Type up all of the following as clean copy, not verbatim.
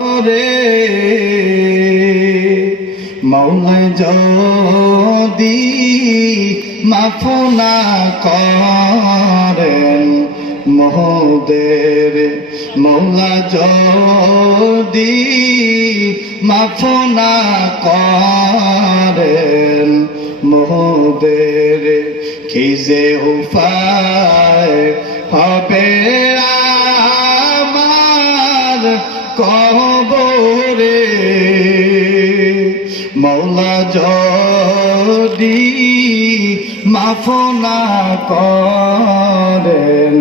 রে মৌলা যদি মাফ না করেন মোদের, মৌলা যদি মাফ না করেন মোদের, কি যে উপায় হবে আমার কবরে, মৌলা যদি মাফ না করেন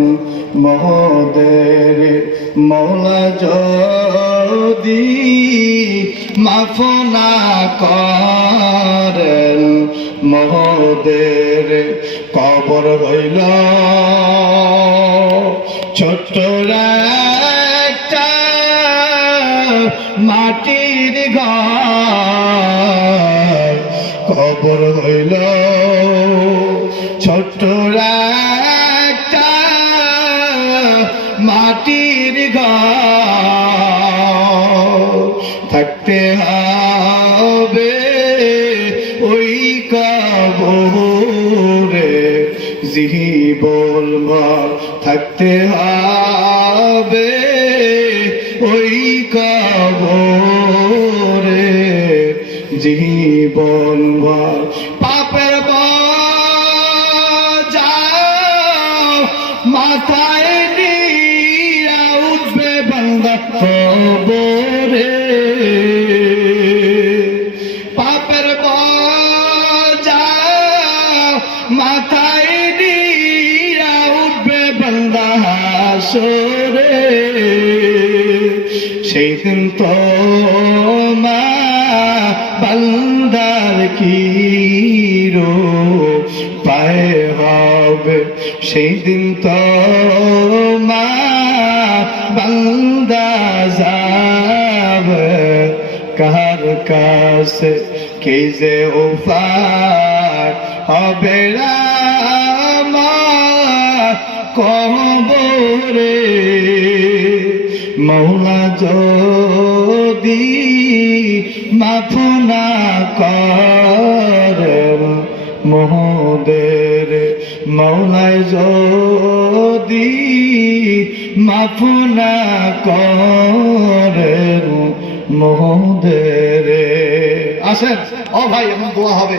মোদের, মৌলা যদি মাফ না করেন মোদের, কবর হইল ছোট্ট একটা মাটির ঘর, কবর হইল ছোট্ট একটা মাটির ঘর, থাকতে হবে ওই কবরে জীবন ভর, থাকতে হবে ওই কবরে জীবন ভর, পাপের বোঝা মাথায় নিয়ে উঠবে বান্দা কবরে, পাপের বোঝা মাথায় নিয়ে উঠবে বান্দা হাসরে, সেই দিন তো মা বান্দার কি পায় হবে, সেই দিন তো মা বান্দা যাবে কার কাছে, কে যে উপায় হবে আমার কবরে, মৌলা যদি মাফ না করেন মোদের, মৌলা যদি মাফ না করেন মোদের। আসেন ও ভাই, এমন দোয়া হবে।